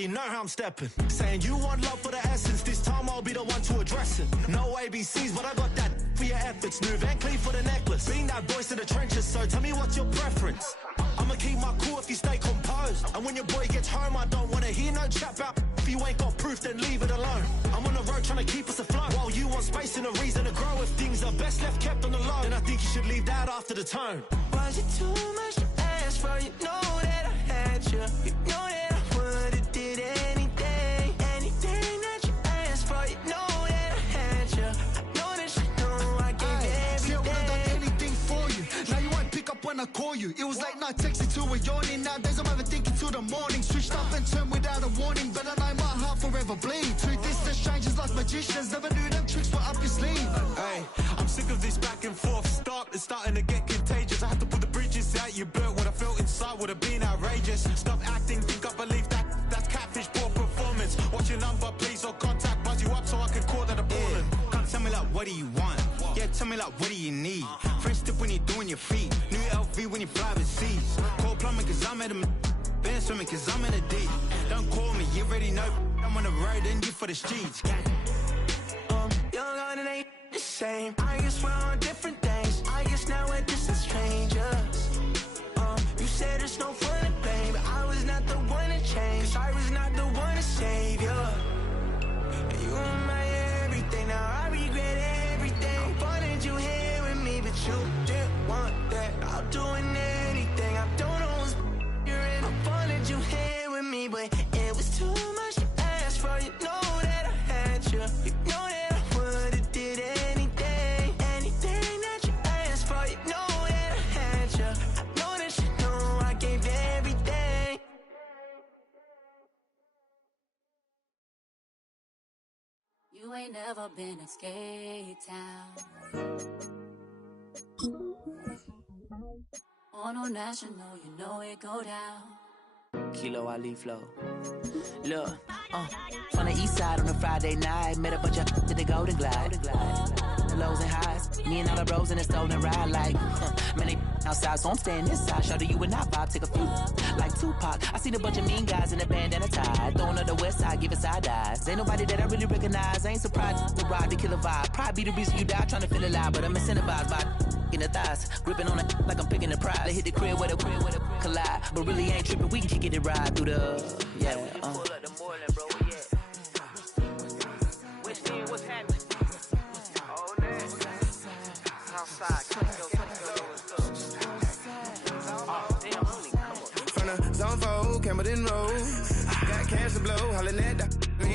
already know how I'm stepping. Saying you want love for the essence, this time I'll be the one to address it. No ABCs, but I got that for your efforts. New Van Cleef for the necklace. Being that voice in the trenches, so tell me what's your preference. I'ma keep my cool if you stay composed. And when your boy gets home, I don't wanna hear no chat about if you ain't got proof, then leave it alone. I'm on the road trying to keep us afloat, while you want space and a reason to grow. If things are best left kept on the low, then I think you should leave that after the tone. Was it too much to ask for? You know that I had you. You know that I would've did anything. Anything that you asked for. You know that I had you. I know that you know I gave everything. See, I would've done anything for you. Now you won't pick up when I call you. It was late night texting to a yawning. Nowadays I'm overthinking till the morning. Switched up and turned without a warning, but I know my heart forever bleed. Two distant strangers like magicians. Never knew them tricks were up your sleeve. Hey, I'm sick of this back and forth. It's starting to get contagious. I have to put the bridges out you built. What I felt inside would have been outrageous. Stop acting, think I believe that's catfish, poor performance. What's your number, please, or contact, buzz you up so I can call that a ballin'. Come tell me like, what do you want? Yeah, tell me like, what do you need? French tip when you're doing your feet. New LV when you fly overseas. Call plumbing cause I'm at a been swimming cause I'm in a deep. Don't call me, you already know I'm on the road and you for the streets. Young on it ain't the same. I guess we're on different things. I guess now we're distant strangers. You said there's no fun to blame, but I was not the one to change. 'Cause I was not the one to save you. And you were my everything. Now I regret everything. I wanted you here with me, but you didn't want that. I'll do anything. I don't know what's you're in. I wanted you here with me, but it was too much to ask for. You know that I had you. You know that. You ain't never been in Skate Town. On a national, you know it go down. Kilo Ali Flow. Look, from the east side on a Friday night, met a bunch of to the Golden Glide. The lows and highs, me and all the bros in a stolen ride like, man, they outside, so I'm staying inside. Shout to you and I vibe, take a few, like Tupac. I seen a bunch of mean guys in the band and a tie, throwing up the west side, giving side eyes. Ain't nobody that I really recognize, I ain't surprised to ride the killer vibe. Probably be the reason you die, trying to feel alive, but I'm incentivized by in the thighs, gripping on it like I'm picking the prize. They hit the crib where the collide, but really ain't tripping. We can kick it and ride through the yeah. Pull up the Moreland, bro. What's happening? Oh, man. Southside, from the zone 4, Campbellton Road. Got cash to blow, hollering at that.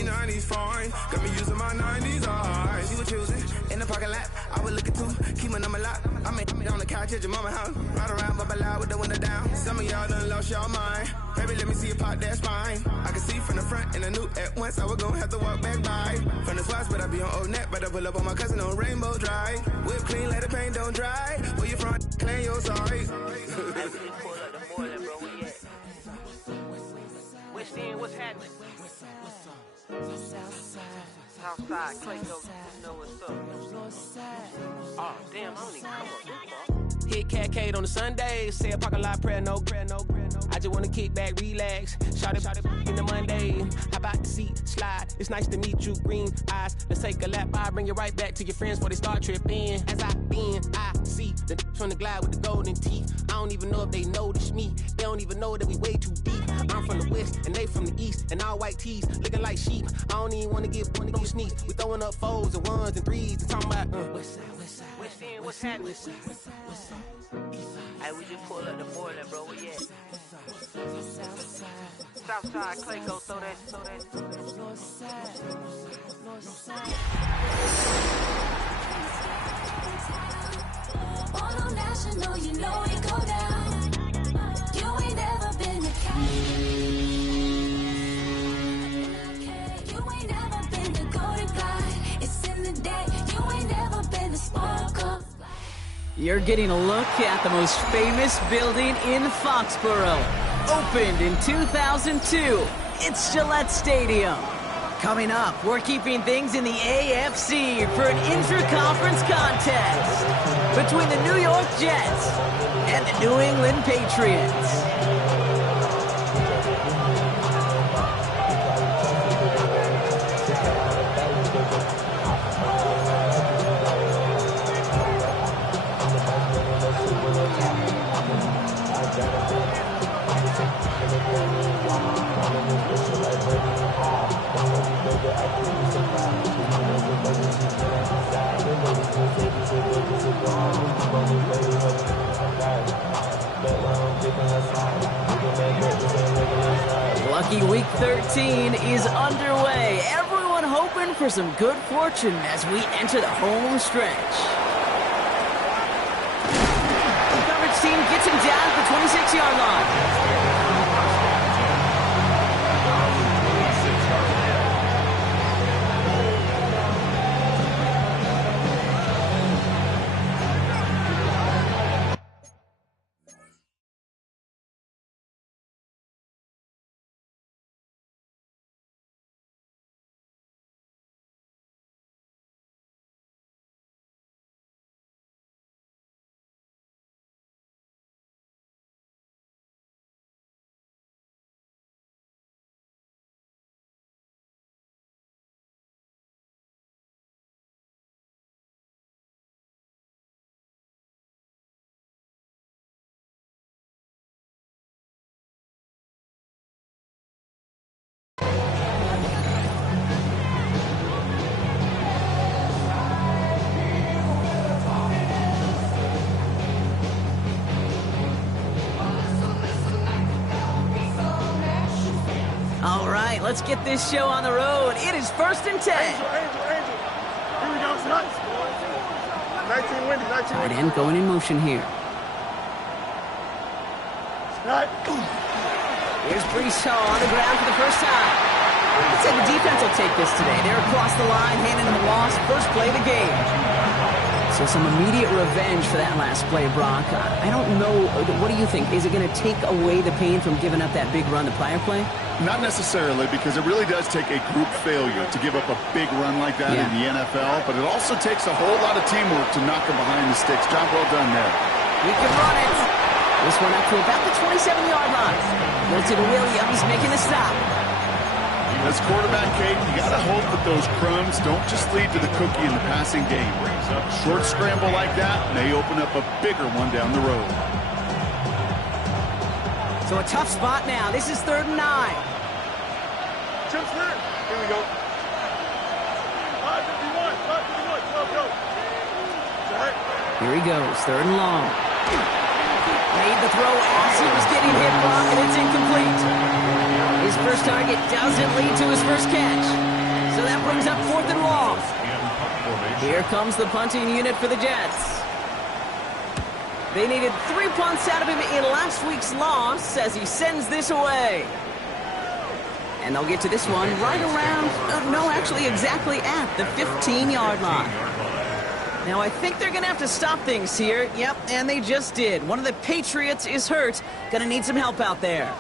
90s foreign, got me using my 90s eyes. You were choosing in the parking lot. I was looking too, keep my number locked. I'm on the couch at your mama house. Ride around, bubble loud with the window down. Some of y'all done lost y'all mind. Baby, let me see you pop that spine. I can see from the front and I knew at once I was gonna have to walk back by. From the spots, but I be on Old Net. But I pull up on my cousin on Rainbow Drive. Whip clean, let the paint don't dry. Where you from? Clean your sorry. What's happening? Southside, Clayco, you know what's up. Oh, damn, I don't even come up this far. Hit Catcade on the Sundays, say a parking lot prayer, no. I just wanna kick back, relax, shout it in the Monday. How about the seat, slide, it's nice to meet you, green eyes. Let's take a lap, I'll bring you right back to your friends before they start tripping. As I see the from the glide with the golden teeth. I don't even know if they notice me, they don't even know that we way too deep. I'm from the west, and they from the east, and all white tees, looking like sheep. I don't even wanna give one of them sneaks. We throwing up fours and ones and threes, and talking about what's happening? Hey, we just pull up the Moreland, bro. Where you at? Southside, Clayco, throw that. On a national, you know it go down. You ain't never been to You ain't never been to Golden Glide. It's in the day. You ain't never been to Spark Up. You're getting a look at the most famous building in Foxborough. Opened in 2002, it's Gillette Stadium. Coming up, we're keeping things in the AFC for an intra-conference contest between the New York Jets and the New England Patriots. Hockey Week 13 is underway. Everyone hoping for some good fortune as we enter the home stretch. The coverage team gets him down at the 26-yard line. All right, let's get this show on the road. It is 1st and 10. Angel. Here we go, nuts. 19 windy, 19 Tight windy. end going in motion here. Right. Here's Brees Hall on the ground for the first time. I'd say the defense will take this today. They're across the line, handing them a loss. First play of the game. So some immediate revenge for that last play, Brock. I don't know. What do you think? Is it going to take away the pain from giving up that big run the prior play? Not necessarily, because it really does take a group failure to give up a big run like that in the NFL, but it also takes a whole lot of teamwork to knock them behind the sticks. Job well done there. He can run it. This one up to about the 27-yard line. Milton Williams making the stop. As quarterback, Kate, you got to hope that those crumbs don't just lead to the cookie in the passing game. Short scramble like that may open up a bigger one down the road. So a tough spot now. This is 3rd and 9. Chip clear. Here we go. 551, 551, go. Here he goes, 3rd and long. Made the throw as he was getting hit, Brock, and it's incomplete. His first target doesn't lead to his first catch. So that brings up 4th and long. Here comes the punting unit for the Jets. They needed 3 punts out of him in last week's loss as he sends this away. And they'll get to this one right around, actually exactly at the 15-yard line. Now, I think they're going to have to stop things here. Yep, and they just did. One of the Patriots is hurt. Going to need some help out there.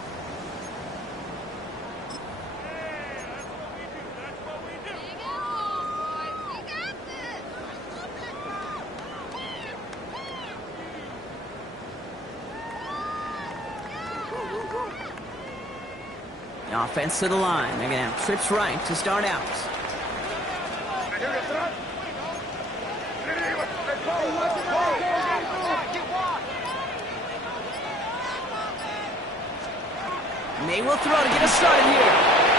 Offense to the line. They're going to have trips right to start out. May will throw to get us started here.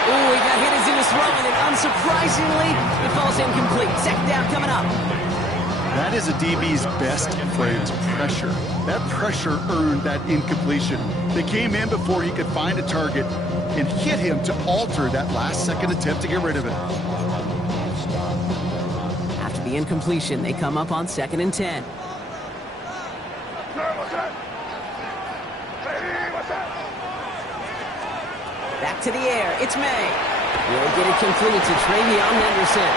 Ooh, he got hit as he was throwing it. Unsurprisingly, it falls incomplete. Second down coming up. That is a DB's best friend, pressure. That pressure earned that incompletion. They came in before he could find a target and hit him to alter that last-second attempt to get rid of it. After the incompletion, they come up on 2nd and 10. Back to the air. It's May. Will get it complete to Travion Henderson.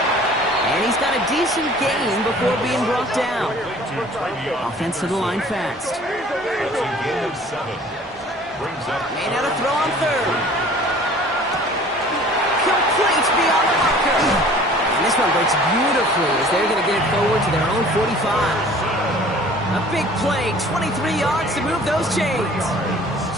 And he's got a decent gain before being brought down. Offense to the line fast. May now to throw on 3rd. Complete beyond the marker. And this one breaks beautifully as they're going to get it forward to their own 45. A big play, 23 yards to move those chains.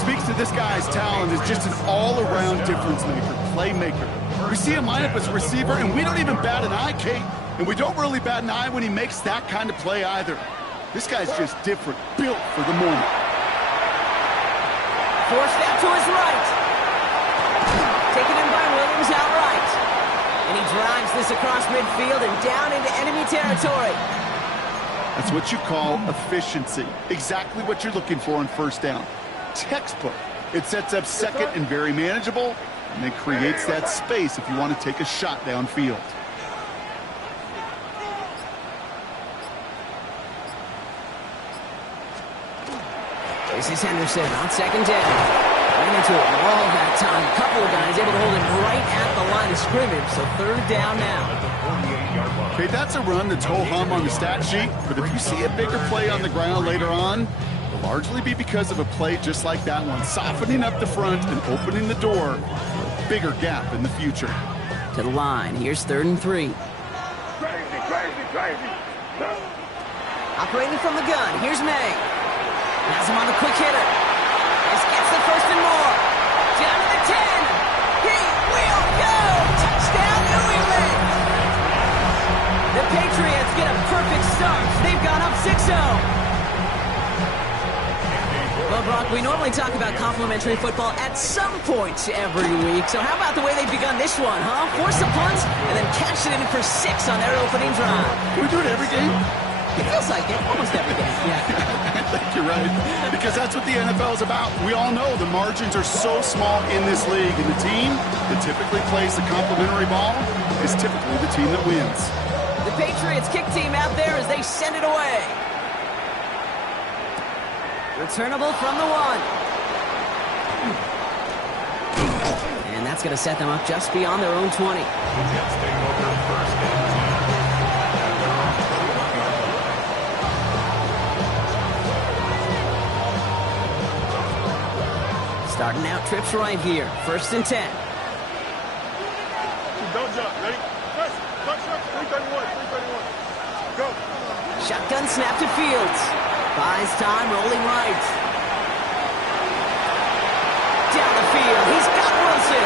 Speaks to this guy's talent as just an all-around difference maker, playmaker. We see him line up as a receiver, and we don't even bat an eye, Kate. And we don't really bat an eye when he makes that kind of play either. This guy's just different, built for the moment. Forced out to his right. Taken in by Williams outright. And he drives this across midfield and down into enemy territory. That's what you call efficiency. Exactly what you're looking for on 1st down. Textbook. It sets up 2nd and very manageable. And it creates that space if you want to take a shot downfield. This is Henderson on second down. Ran into it all that time. A couple of guys able to hold him right at the line of scrimmage, so third down now. Okay, that's a run that's ho-hum on the stat sheet, but if you see a bigger play on the ground later on, it'll largely be because of a play just like that one, softening up the front and opening the door for a bigger gap in the future. To the line, here's 3rd and 3. Operating from the gun, here's May. Has him on the quick hitter. This gets the 1st and more. Down to the 10. He will go. Touchdown, New England. The Patriots get a perfect start. They've gone up 6-0. Well, Brock, we normally talk about complimentary football at some point every week. So how about the way they've begun this one, huh? Force a punt and then cash it in for 6 on their opening drive. Can we do it every game? It feels like it. Almost every game. Yeah. I think you're right. Because that's what the NFL is about. We all know the margins are so small in this league. And the team that typically plays the complimentary ball is typically the team that wins. The Patriots kick team out there as they send it away. Returnable from the 1. And that's going to set them up just beyond their own 20. Starting out trips right here. 1st and 10. Don't jump. Ready? Press. 331. Go. Shotgun snap to Fields. Buys time, rolling right. Down the field. He's got Wilson.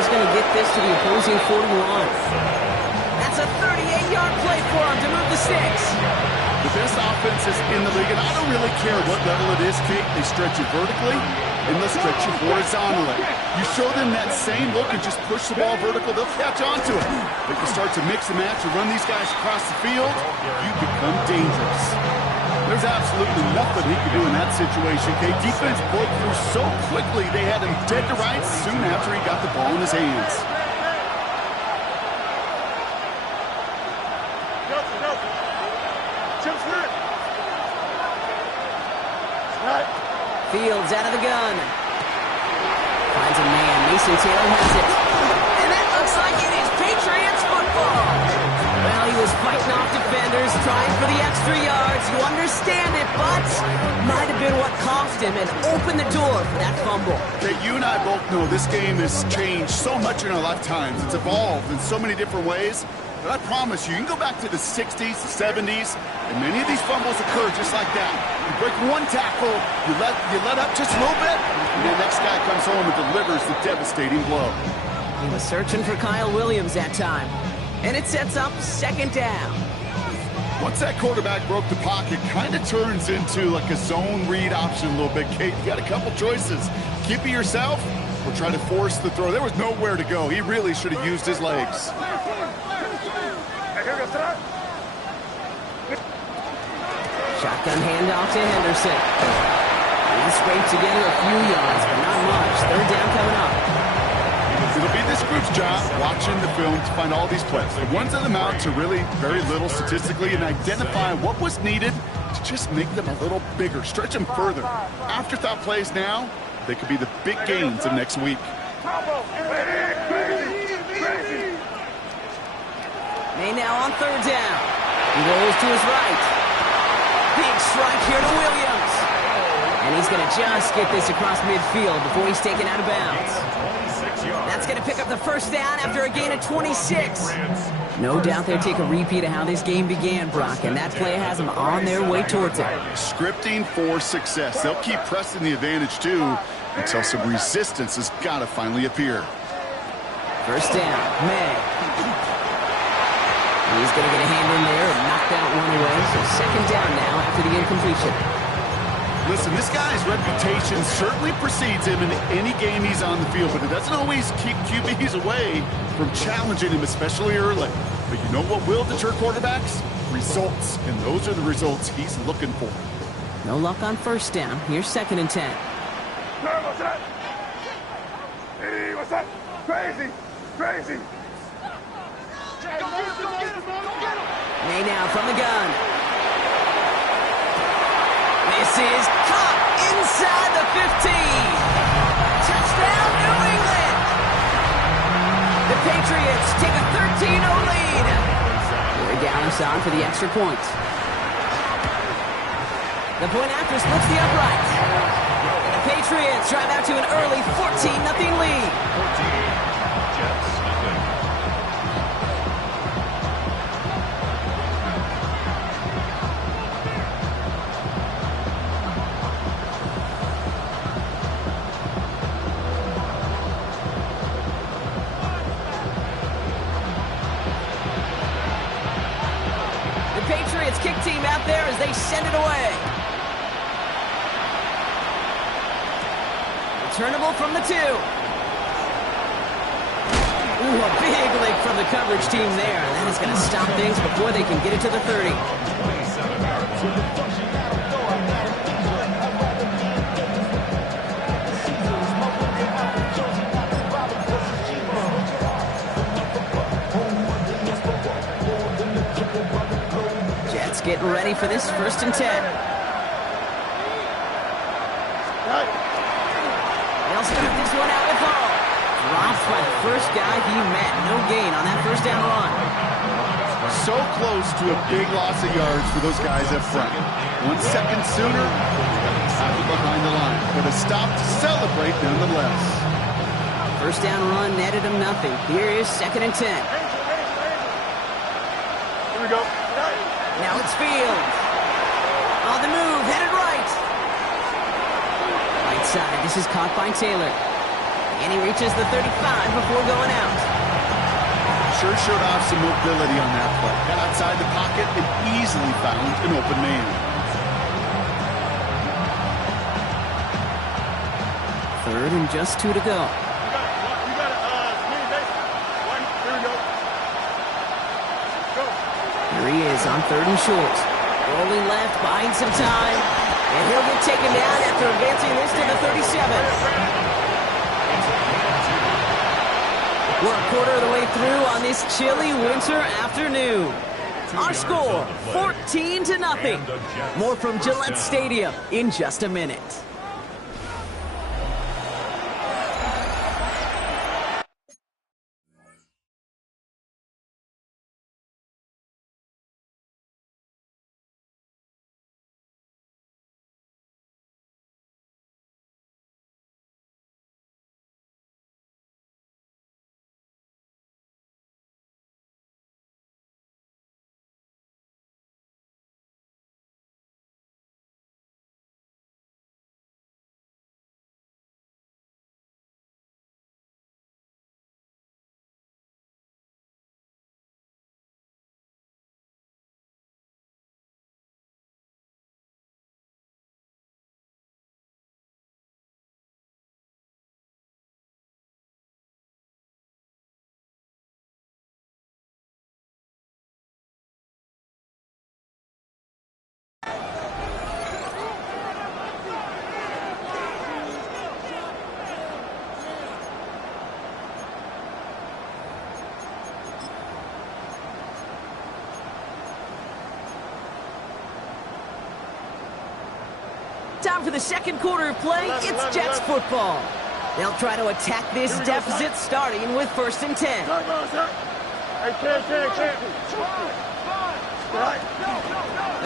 He's going to get this to the opposing 41. That's a 38-yard play for him to move the sticks. The best offenses in the league, and I don't really care what level it is, Kate. They stretch you vertically, and they'll stretch you horizontally. You show them that same look and just push the ball vertical, they'll catch on to it. If you start to mix and match and run these guys across the field, you become dangerous. There's absolutely nothing he could do in that situation, Kate. Defense broke through so quickly, they had him dead to rights soon after he got the ball in his hands. Fields out of the gun. Finds a man. Mason Taylor has it. And it looks like it is Patriots football. Well, he was fighting off defenders, trying for the extra yards. You understand it, but might have been what cost him and opened the door for that fumble. Okay, you and I both know this game has changed so much in our lifetimes. It's evolved in so many different ways. But I promise you, you can go back to the 60s, the 70s, and many of these fumbles occur just like that. You break one tackle, you let up just a little bit, and the next guy comes home and delivers the devastating blow. He was searching for Kyle Williams that time, and it sets up 2nd down. Once that quarterback broke the pocket, kind of turns into like a zone read option a little bit, Kate. You got a couple choices. Keep it yourself or try to force the throw. There was nowhere to go. He really should have used his legs. Shotgun handoff to Henderson. He scraped together a few yards, but not much. 3rd down coming up. It'll be this group's job watching the film to find all these plays. The ones that amount to really very little statistically and identify what was needed to just make them a little bigger, stretch them further. Afterthought plays now, they could be the big gains of next week. May now on 3rd down. He rolls to his right. Big strike here to Williams. And he's going to just get this across midfield before he's taken out of bounds. That's going to pick up the 1st down after a gain of 26. No doubt they'll take a repeat of how this game began, Brock, and that play has them on their way towards it. Scripting for success. They'll keep pressing the advantage, too, until some resistance has got to finally appear. 1st down, May. He's going to get a hand in there and knock that one away. So 2nd down now after the incompletion. Listen, this guy's reputation certainly precedes him in any game he's on the field, but it doesn't always keep QBs away from challenging him, especially early. But you know what will deter quarterbacks? Results, and those are the results he's looking for. No luck on 1st down. Here's 2nd and 10. Hey, what's up? Crazy. Crazy. May now from the gun. This is caught inside the 15. Touchdown, New England. The Patriots take a 13-0 lead. Corey Gallis on for the extra point. The point after splits the upright. The Patriots drive out to an early 14-0 lead. Patriots kick team out there as they send it away. Returnable from the 2. Ooh, a big lick from the coverage team there. That is going to stop things before they can get it to the 30. Getting ready for this 1st and 10. They'll start this one out with Hall. Dropped by the first guy he met. No gain on that 1st down run. So close to a big loss of yards for those guys up front. 1 second sooner, tackle behind the line. But a stop to celebrate nonetheless. 1st down run netted him nothing. Here is 2nd and 10. Here we go. Now it's Fields. On the move, headed right. Right side, this is caught by Taylor. And he reaches the 35 before going out. Sure showed off some mobility on that play. Got outside the pocket and easily found an open man. 3rd and just 2 to go. Here he is on 3rd and short. Rolling left, buying some time. And he'll get taken down after advancing this to the 37. We're a quarter of the way through on this chilly winter afternoon. Our score, 14-0. More from Gillette Stadium in just a minute. Time for the 2nd quarter of play. It's Jets football. They'll try to attack this deficit starting with 1st and 10.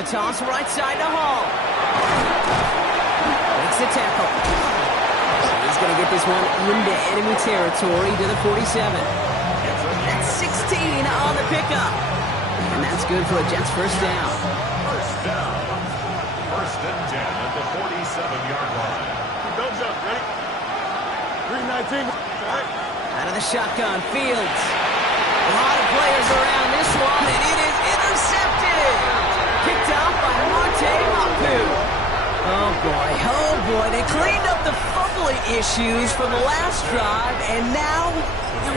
The toss right side to Hall. Makes the tackle. He's going to get this one into enemy territory to the 47. That's 16 on the pickup. And that's good for a Jets 1st down. 1st down. 1st and 10 at the 47-yard line. Thumbs up, ready? 319. Out of the shotgun, Fields. A lot of players around this one, and it is intercepted. Picked off by Monte Mapu. Oh boy, they cleaned up the fumbling issues from the last drive, and now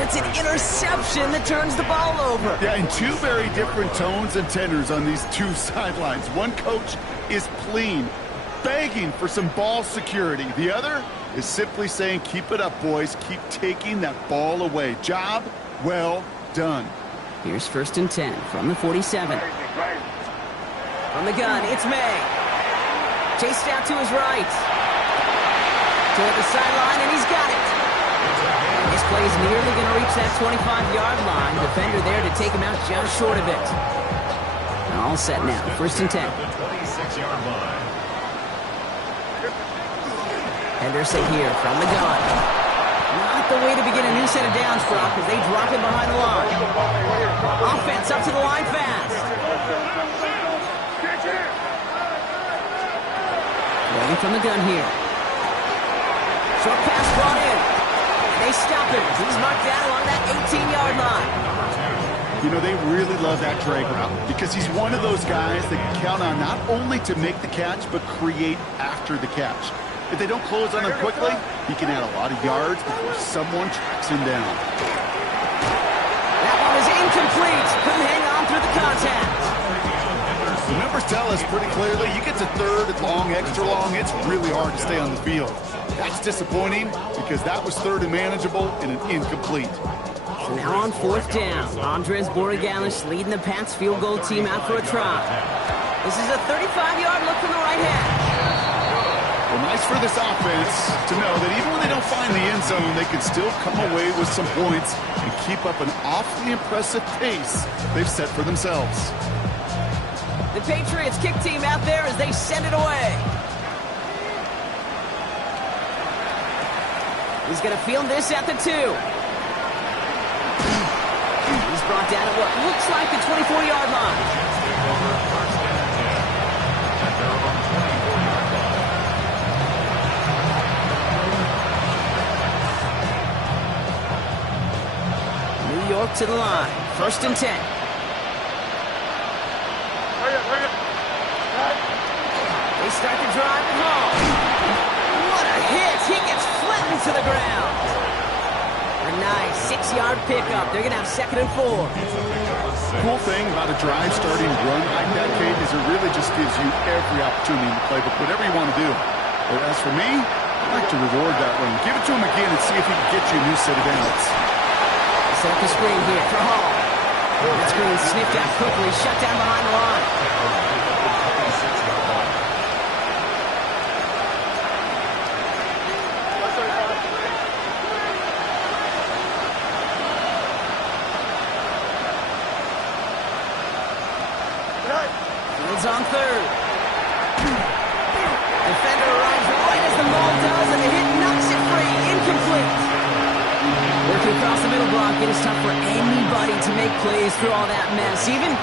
it's an interception that turns the ball over. Yeah, and 2 very different tones and tenors on these 2 sidelines. One coach is begging for some ball security. The other is simply saying, keep it up, boys. Keep taking that ball away. Job well done. Here's 1st and 10 from the 47. From the gun, it's May. Chased out to his right. Toward the sideline, and he's got it. And this play is nearly going to reach that 25-yard line. Defender there to take him out just short of it. And all set now, 1st and 10. The 26-yard line. Henderson here from the gun. Not the way to begin a new set of downs, Brock, because they drop it behind the line. Offense up to the line fast. Ready from the gun here. Short pass brought in. And they stop him. He's marked down along that 18-yard line. You know, they really love that drag route because he's one of those guys that can count on not only to make the catch, but create after the catch. If they don't close on him quickly, he can add a lot of yards before someone tracks him down. That one is incomplete. Couldn't hang on through the contact. The numbers tell us pretty clearly, you get to 3rd and long, extra long, it's really hard to stay on the field. That's disappointing because that was 3rd and manageable and an incomplete. So now on 4th down, Andres Borigalis leading the Pats field goal team out for a try. This is a 35-yard look from the right hand. Well, nice for this offense to know that even when they don't find the end zone, they can still come away with some points and keep up an awfully impressive pace they've set for themselves. The Patriots kick team out there as they send it away. He's going to field this at the 2. He's brought down at what looks like the 24-yard line. New York to the line. 1st and 10. They start the drive at home. What a hit! He gets flattened to the ground. A nice 6-yard pickup. They're going to have 2nd and 4. Cool thing about a drive starting run like that, Kate, is it really just gives you every opportunity in the playbook, whatever you want to do. But as for me, I like to reward that run. Give it to him again and see if he can get you a new set of downs. Set up the screen here for Hall. That screen sniffed out quickly, shut down behind the line. Fields on 3rd. Defender arrives right as the ball does, and the hit knocks it free. Incomplete. Working across the middle block, it is tough for anybody to make plays through all that mess, even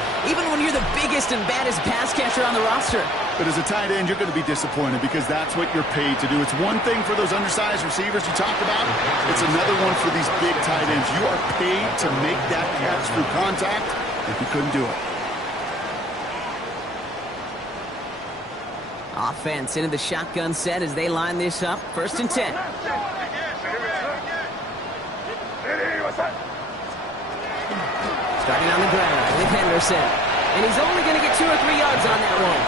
when you're the biggest and baddest pass catcher on the roster. But as a tight end, you're going to be disappointed because that's what you're paid to do. It's one thing for those undersized receivers you talked about. It's another one for these big tight ends. You are paid to make that catch through contact, if you couldn't do it. Offense into the shotgun set as they line this up. 1st and 10. Starting on the ground with Henderson. And he's only going to get 2 or 3 yards on that one.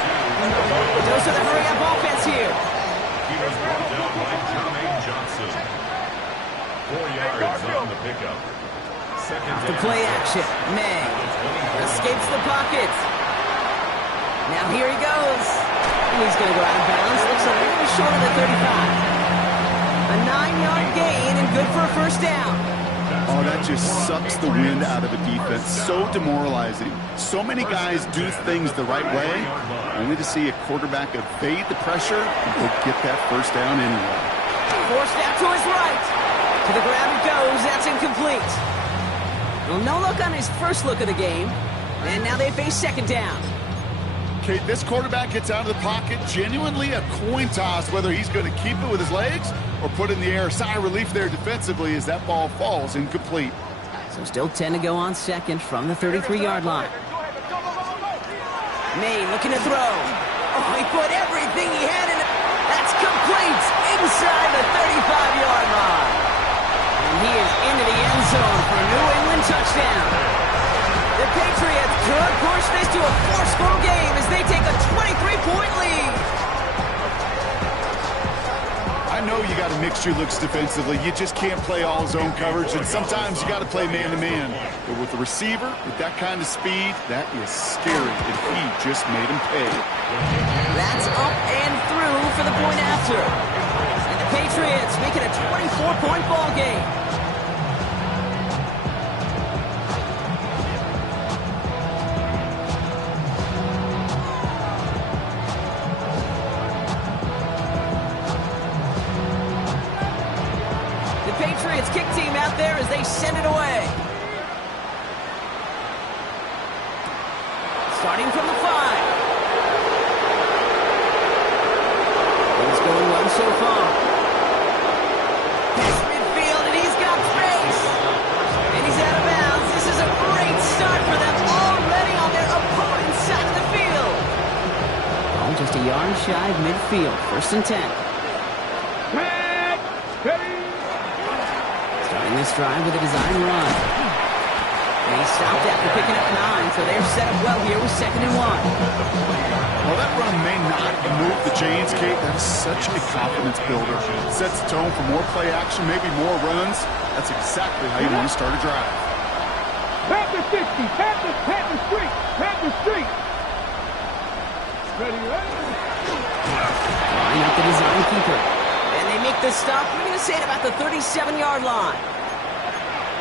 Those are the hurry-up offense here. He was brought down by Jermaine Johnson. 4 yards on the pickup. Off the play action. May escapes the pocket. Now here he goes. And he's going to go out of bounds. Looks a little short of the 35. A 9-yard gain and good for a 1st down. Oh, that just sucks the wind out of a defense. So demoralizing. So many guys do things the right way, only to see a quarterback evade the pressure and go get that 1st down anyway. Forced out to his right. To the ground it goes. That's incomplete. Well, no look on his first look of the game. And now they face 2nd down. Okay, this quarterback gets out of the pocket, genuinely a coin toss whether he's going to keep it with his legs or put it in the air. Sigh of relief there defensively as that ball falls incomplete. So still 10 to go on 2nd from the 33-yard line. May looking to throw. Oh, he put everything he had in it. That's complete inside the 35-yard line. And he is into the end zone for a New England touchdown. The Patriots could push this to a 4-score game as they take a 23-point lead. know you got to mix your looks defensively. You just can't play all zone coverage, and sometimes you got to play man-to-man. But with the receiver, with that kind of speed, that is scary, and he just made him pay. That's up and through for the point after. And the Patriots make it a 24-point ball game. Patriots kick team out there as they send it away. Starting from the 5. He's going well so far. Past midfield, and he's got space. And he's out of bounds. This is a great start for them, already on their opponent's side of the field. Oh, just a yard shy of midfield. 1st and 10. Starting this drive with a design run. And he stopped after picking up 9, so they're set up well here with 2nd and 1. Well, that run may not move the chains, Kate. That is such a confidence builder. It sets the tone for more play action, maybe more runs. That's exactly how you want to start a drive. Panther 60, Panther Street, Panther Street. Ready? Line up the design keeper. And they make the stop. We're going to say it about the 37-yard line.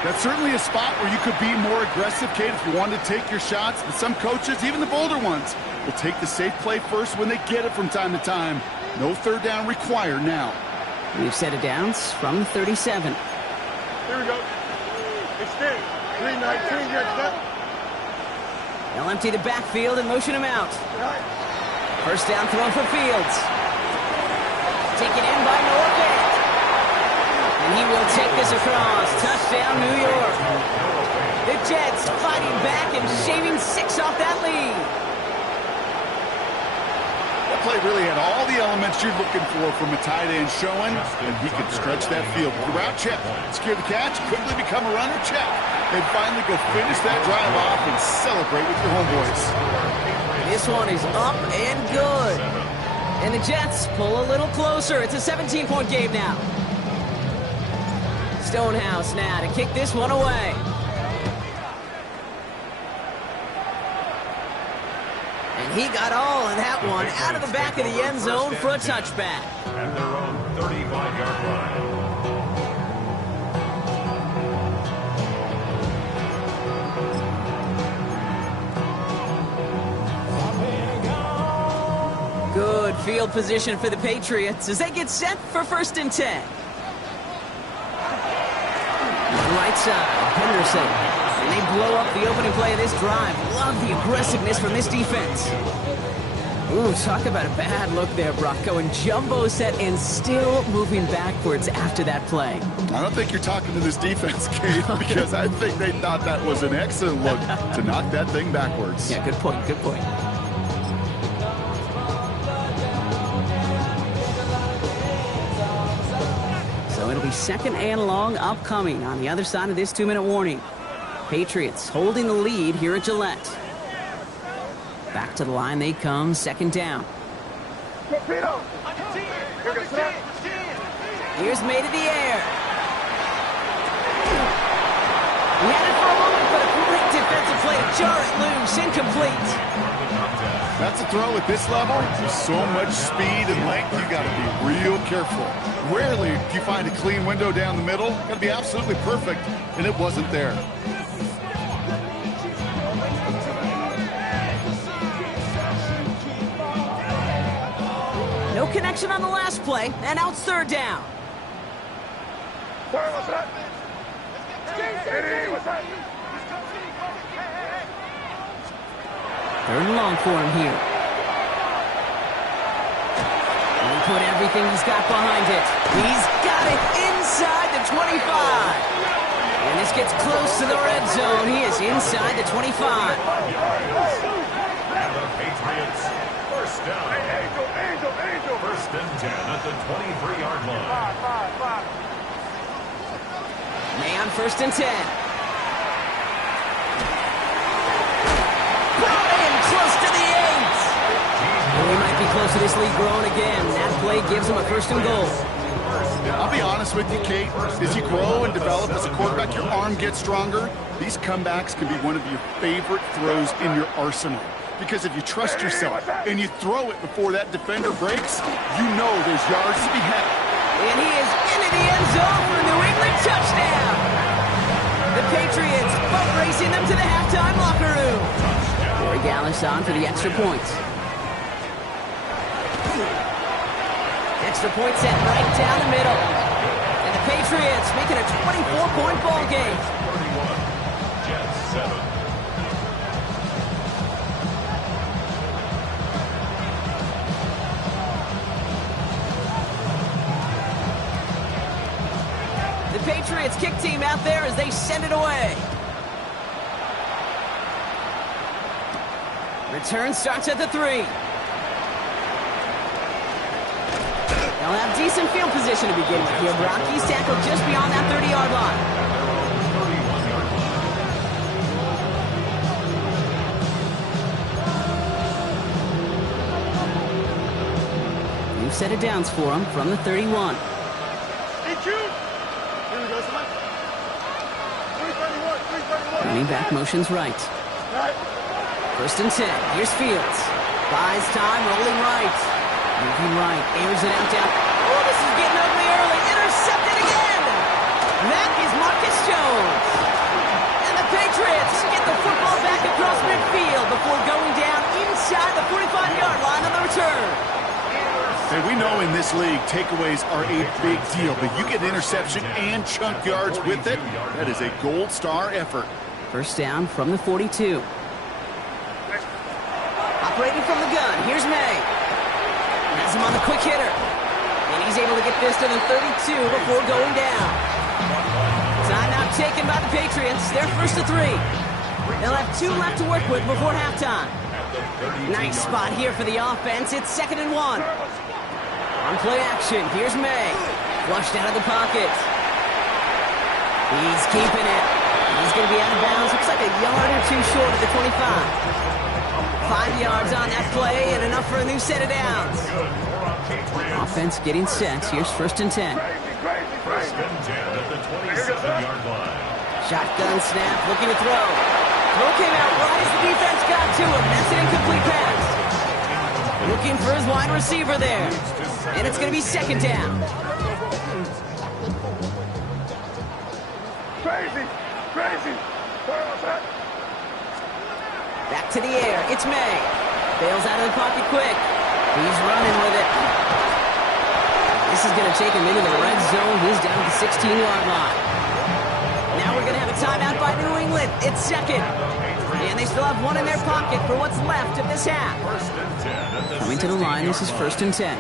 That's certainly a spot where you could be more aggressive, Kate, if you wanted to take your shots. But some coaches, even the bolder ones, will take the safe play first when they get it from time to time. No 3rd down required now. We've set it downs from the 37. Here we go. Extend. 319, get that. They'll empty the backfield and motion him out. 1st down throw for Fields. Taken in by Noah Fant. And he will take this across. Touchdown, New York. The Jets fighting back and shaving 6 off that lead. That play really had all the elements you're looking for from a tight end showing, and he could stretch that field. The route check, secure the catch, quickly become a runner, check. Then finally go finish that drive off and celebrate with your homeboys. This one is up and good. And the Jets pull a little closer. It's a 17-point game now. Stonehouse now to kick this one away. And he got all of that one out of the back of the end zone for a touchback. At their own 35-yard line. Good field position for the Patriots as they get set for 1st and 10. Right side, Henderson. And they blow up the opening play of this drive. Love the aggressiveness from this defense. Ooh, talk about a bad look there, Brock. Going jumbo set and still moving backwards after that play. I don't think you're talking to this defense, Kate, because I think they thought that was an excellent look to knock that thing backwards. Yeah, good point, good point. So it'll be 2nd and long upcoming on the other side of this 2-minute warning. Patriots holding the lead here at Gillette. Back to the line they come, 2nd down. Here's made in the air. He had it for a moment, but a great defensive play to jar it loose, incomplete. That's a throw at this level. With so much speed and length, you got to be real careful. Rarely do you find a clean window down the middle. Got to be absolutely perfect, and it wasn't there. No connection on the last play, and now it's 3rd down. What's that? What's that? 3rd and long for him here. And he put everything he's got behind it. He's got it inside the 25. And this gets close to the red zone. He is inside the 25. And the Patriots, 1st down. 1st and 10 at the 23-yard line. May on 1st and 10. Close to the 8. And we might be close to this lead growing again. That play gives him a 1st and goal. I'll be honest with you, Kate. As you grow and develop as a quarterback, your arm gets stronger. These comebacks can be one of your favorite throws in your arsenal. Because if you trust yourself and you throw it before that defender breaks, you know there's yards to be had. And he is into the end zone for a New England touchdown. The Patriots boat racing them to the halftime locker room. Corey Gallis on for the extra point. Extra point set right down the middle. And the Patriots make it a 24-point ball game. 31, Jets 7. The Patriots kick team out there as they send it away. Return starts at the 3. They'll have decent field position to begin with here. Brock, he's tackled just beyond that 30-yard line. New set of downs for him from the 31. Running back motions right. First and 10. Here's Fields. Buys time, rolling right. Moving right. Airs it out down. Oh, this is getting ugly early. Intercepted again. That is Marcus Jones. And the Patriots get the football back across midfield before going down inside the 45-yard line on the return. Hey, we know in this league, takeaways are a big deal, but you get interception and chunk yards with it. That is a gold star effort. First down from the 42. Operating from the gun, here's May. Has him on the quick hitter. And he's able to get this to the 32 before going down. Timeout taken by the Patriots. They're first to 3. They'll have 2 left to work with before halftime. Nice spot here for the offense. It's 2nd and 1. On play action, here's May. Flushed out of the pocket. He's keeping it. He's going to be out of bounds. Looks like a yard or 2 short of the 25. 5 yards on that play and enough for a new set of downs. Offense getting set. Here's first and 10. First and 10 at the 27-yard line. Shotgun snap, looking to throw. Throw came out right as the defense got to him. That's an incomplete pass. Looking for his wide receiver there. And it's going to be 2nd down. Crazy. Back to the air. It's May. Bails out of the pocket quick. He's running with it. This is going to take him into the red zone. He's down to the 16-yard line. Now we're going to have a timeout by New England. It's 2nd. And they still have 1 in their pocket for what's left of this half. Coming to the line, this is 1st and 10.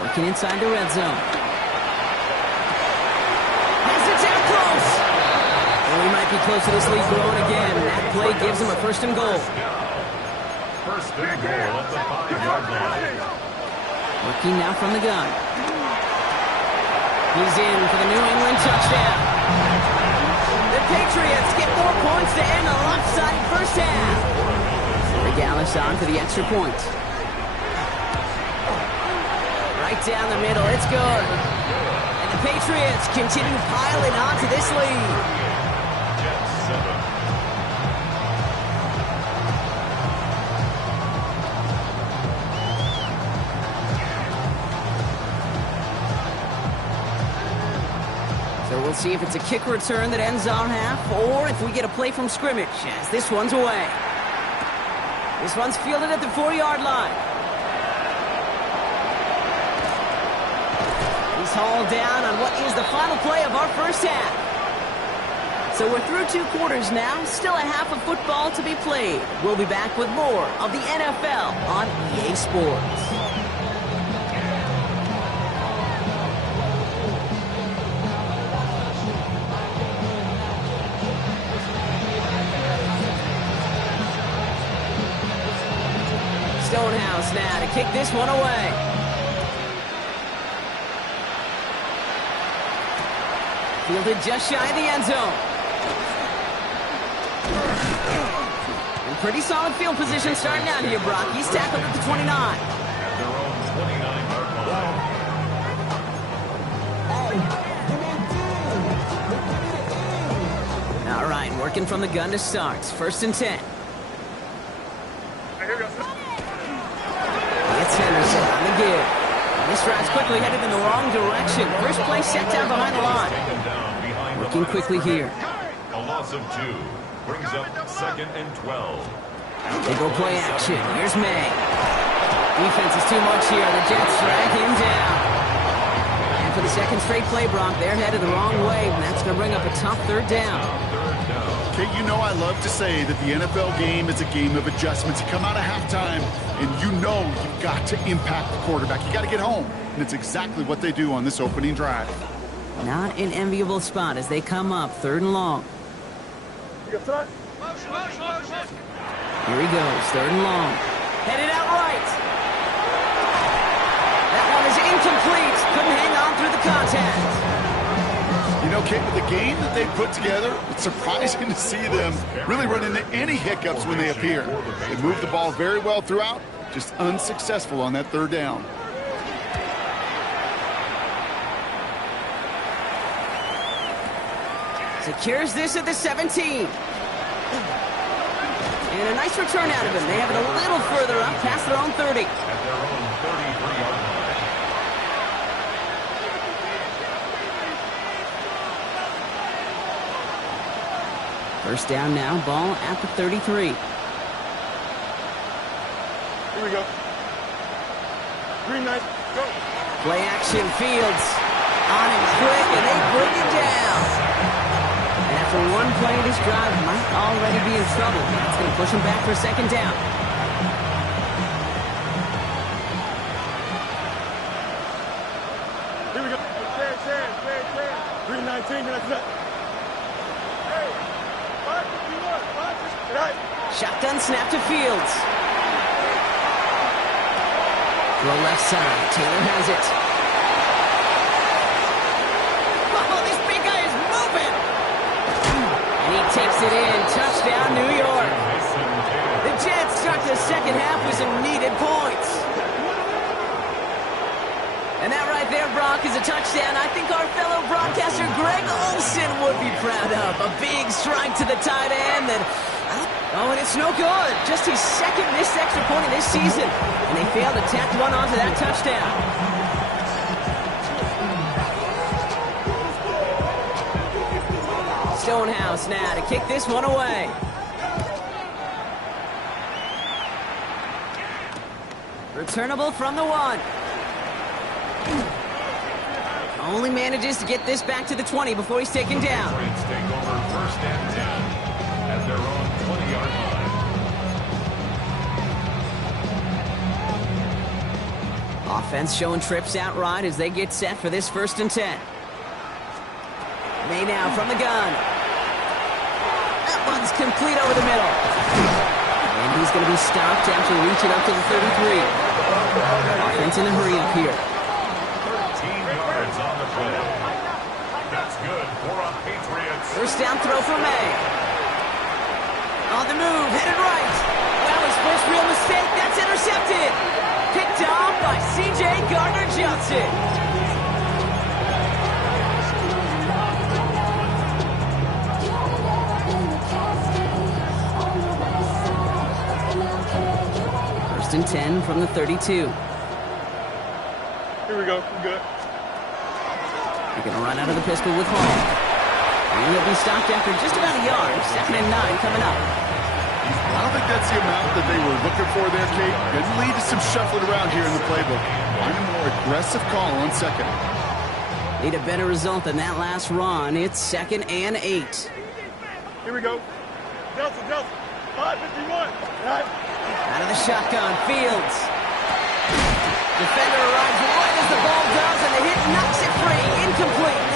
Working inside the red zone. Has it down close. Well, he might be close to this lead growing again. That play gives him a 1st and goal. First and goal at the 5-yard line. Working now from the gun. He's in for the New England touchdown. The Patriots get 4 points to end the lopsided first half. Gallis on for the extra point. Right down the middle, it's good. And the Patriots continue piling onto this lead. Jets 7. So we'll see if it's a kick return that ends our half, or if we get a play from scrimmage, as this one's away. This one's fielded at the 4-yard line. He's hauled down on what is the final play of our first half. So we're through 2 quarters now, still a half of football to be played. We'll be back with more of the NFL on EA Sports. Stonehouse now to kick this one away. Fielded just shy of the end zone. And pretty solid field position starting out here, Brock. He's tackled at the 29. Working from the gun to start. 1st and 10. It's Henderson on the give. This drive's quickly headed in the wrong direction. First play set down behind the line. Working quickly here. A loss of 2 brings up 2nd and 12. They go play action. Here's May. Defense is too much here. The Jets drag him down. And for the second straight play, Brock, they're headed the wrong way, and that's going to bring up a tough 3rd down. Kate, you know I love to say that the NFL game is a game of adjustments. You come out of halftime, and you know you've got to impact the quarterback. You got to get home, and it's exactly what they do on this opening drive. Not an enviable spot as they come up 3rd and long. Here he goes, 3rd and long. Headed out right. That one is incomplete. Couldn't hang on through the contact. You know, Kate, with the game that they put together, it's surprising to see them really run into any hiccups when they appear. They moved the ball very well throughout, just unsuccessful on that 3rd down. Secures this at the 17. And a nice return out of him. They have it a little further up past their own 30. At their own 33-yard line. First down now, ball at the 33. Here we go. Green knight, go. Play action, Fields. On him quick, and they bring him down. And after one play, this drive might already be in trouble. That's going to push him back for a 2nd down. Here we go. Stand. 319, that's it. Hey, 551, 551. Shotgun snap to Fields. Throw left side, Taylor has it. Oh, this big guy is moving! And he takes it in, touchdown New York. The Jets start the 2nd half with some needed points. And that right there, Brock, is a touchdown I think our fellow broadcaster Greg Olsen would be proud of. A big strike to the tight end that... Oh, and it's no good. Just his 2nd missed extra point of this season. And they failed to tack one onto that touchdown. Stonehouse now to kick this one away. Returnable from the 1. Only manages to get this back to the 20 before he's taken down. Saints take over 1st and 10 at their own 20-yard line. Offense showing trips out right as they get set for this 1st and 10. May now from the gun. That one's complete over the middle. And he's going to be stopped after reaching up to the 33. Offense in a hurry up here. 13 yards on the play. That's good for a Patriots. First down throw for May. On the move, headed right. Well, his first real mistake, that's intercepted. Picked off by C.J. Gardner-Johnson. First and 10 from the 32. Here we go, we're good. They're going to run out of the pistol with Hall. And he'll be stopped after just about a yard. 2nd and 9 coming up. I don't think that's the amount that they were looking for there, Kate. Could lead to some shuffling around here in the playbook. Find a more aggressive call on 2nd. Need a better result than that last run. It's 2nd and 8. Here we go. Delta, 551. Right. Out of the shotgun, Fields. Defender arrives right as the ball does, and the hit knocks it free. Incomplete.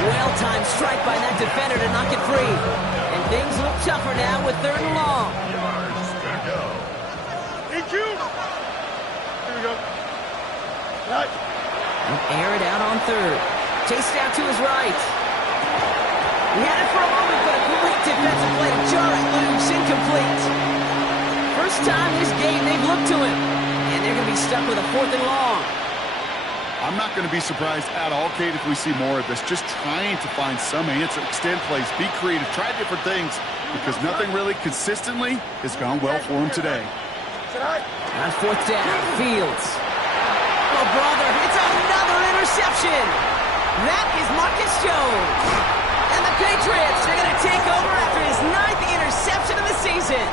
Well-timed strike by that defender to knock it free. And things look tougher now with 3rd and long. EQ. Here we go. Right. And air it out on 3rd. Chased out to his right. He had it for a moment, but a great defensive play to jar it loose. Incomplete. First time this game they've looked to him. And they're going to be stuck with a 4th and long. I'm not going to be surprised at all, Kate, if we see more of this. Just trying to find some answer, extend plays, be creative, try different things, because nothing really consistently has gone well for him today. On fourth down, Fields. Oh, brother, it's another interception. That is Marcus Jones. And the Patriots are going to take over after his 9th interception of the season.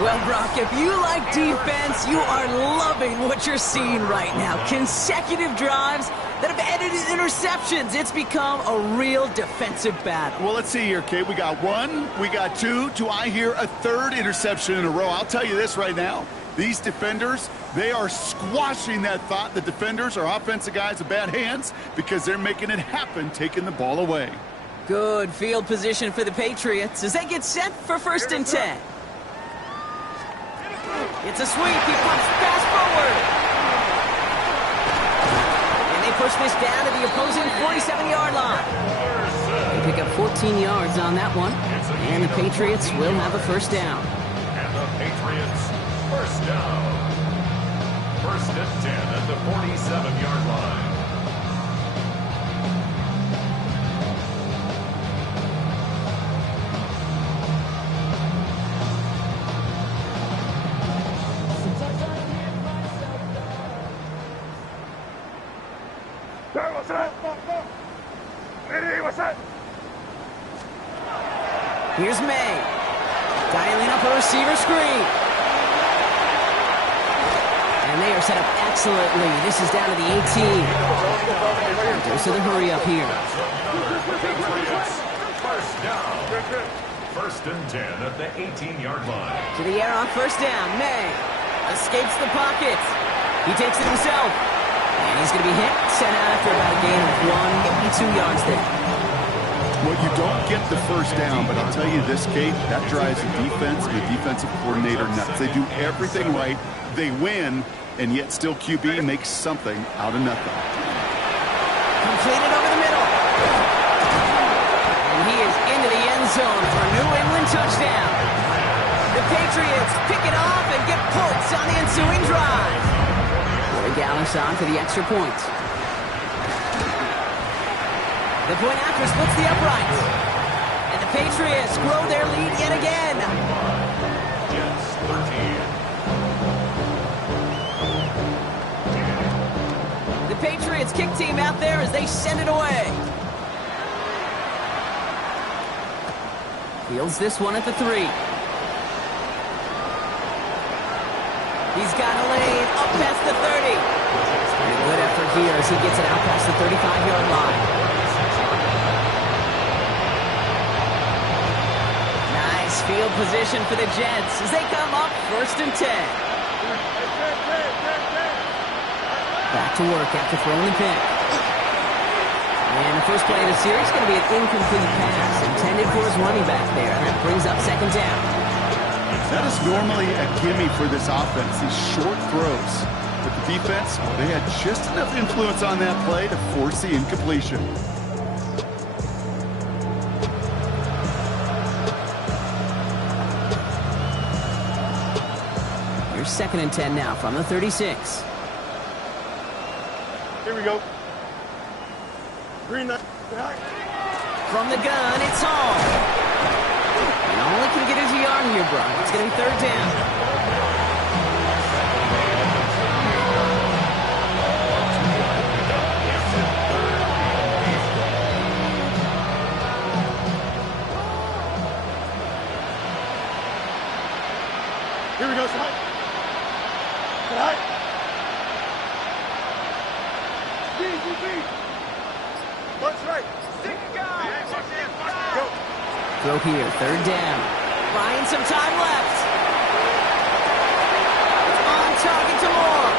Well, Brock, if you like defense, you are loving what you're seeing right now. Consecutive drives that have ended in interceptions. It's become a real defensive battle. Well, let's see here, Kate. We got 1, we got 2. Do I hear a 3rd interception in a row? I'll tell you this right now. These defenders, they are squashing that thought. The defenders are offensive guys with bad hands because they're making it happen, taking the ball away. Good field position for the Patriots as they get set for 1st and 10. It's a sweep. He pumps fast forward. And they push this down to the opposing 47-yard line. They pick up 14 yards on that one. And the Patriots will have a 1st down. And the Patriots, 1st down. 1st and 10 at the 47-yard line. Here's May. Dialing up a receiver screen. And they are set up excellently. This is down to the 18. Dose of the hurry up here. 1st down. 1st and 10 at the 18-yard line. To the air on 1st down. May escapes the pocket. He takes it himself. And he's going to be hit, sent out after about a gain of 1, 2 yards there. Well, you don't get the 1st down, but I'll tell you this, Kate, that drives the defense and the defensive coordinator nuts. They do everything right. They win, and yet still QB makes something out of nothing. Completed over the middle. And he is into the end zone for a New England touchdown. The Patriots pick it off and get points on the ensuing drive. Corey Gallis on for the extra point. The point after splits the uprights. And the Patriots grow their lead yet again. Jets 13. The Patriots kick team out there as they send it away. Fields this one at the 3. He's got a lane up past the 30. And a good effort here as he gets it out past the 35-yard line. Field position for the Jets as they come up 1st and 10. Back to work after throwing the pick. And the first play of the series is going to be an incomplete pass intended for his running back there. And that brings up 2nd down. That is normally a gimme for this offense, these short throws. But the defense, well, they had just enough influence on that play to force the incompletion. Here's 2nd and 10 now from the 36. Here we go. Green light. From the gun, it's Hall. And all he can get is a yard here, Brock. It's going to be 3rd down. Here we go, Side. Side. What's right? Go. Throw here, 3rd down. Buying some time left. It's on target to Moore.